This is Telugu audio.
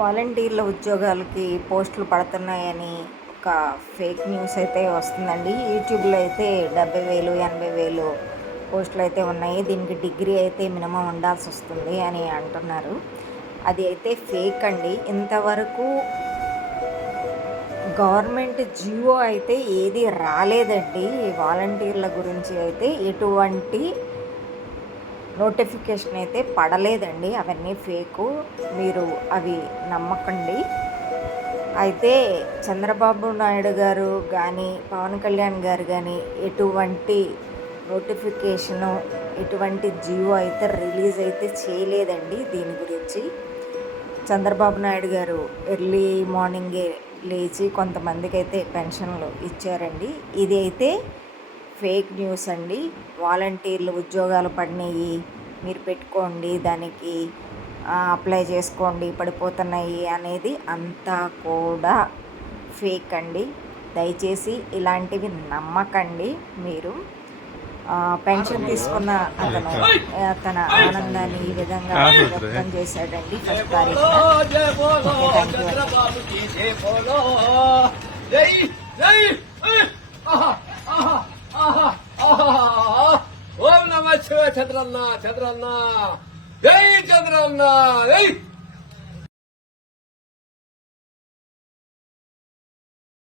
వాలంటీర్ల ఉద్యోగాలకి పోస్టులు పడుతున్నాయని ఒక ఫేక్ న్యూస్ అయితే వస్తుందండి. యూట్యూబ్లో అయితే 70,000 80,000 పోస్టులు అయితే ఉన్నాయి. దీనికి డిగ్రీ అయితే మినిమం ఉండాల్సి వస్తుంది అని అంటున్నారు. అది అయితే ఫేక్ అండి. ఇంతవరకు గవర్నమెంట్ జియో అయితే ఏది రాలేదండి. వాలంటీర్ల గురించి అయితే ఎటువంటి నోటిఫికేషన్ అయితే పడలేదండి. అవన్నీ ఫేకు, మీరు అవి నమ్మకండి. అయితే చంద్రబాబు నాయుడు గారు కానీ పవన్ కళ్యాణ్ గారు కానీ ఎటువంటి నోటిఫికేషను, ఎటువంటి జియో అయితే రిలీజ్ అయితే చేయలేదండి. దీని గురించి చంద్రబాబు నాయుడు గారు ఎర్లీ మార్నింగే లేచి కొంతమందికి అయితే పెన్షన్లు ఇచ్చారండి. ఇది అయితే ఫేక్ న్యూస్ అండి. వాలంటీర్లు ఉద్యోగాలు పడినాయి, మీరు పెట్టుకోండి, దానికి అప్లై చేసుకోండి, పడిపోతున్నాయి అనేది అంతా కూడా ఫేక్ అండి. దయచేసి ఇలాంటివి నమ్మకండి. మీరు పెన్షన్ తీసుకున్న తన ఆనందాన్ని ఈ విధంగా వ్యక్తం చేశాడండి. ఫస్ట్ తారీఖు. ఓం నమ శివ చంద్రన్న చంద్రన్న జై చంద్రన్న జై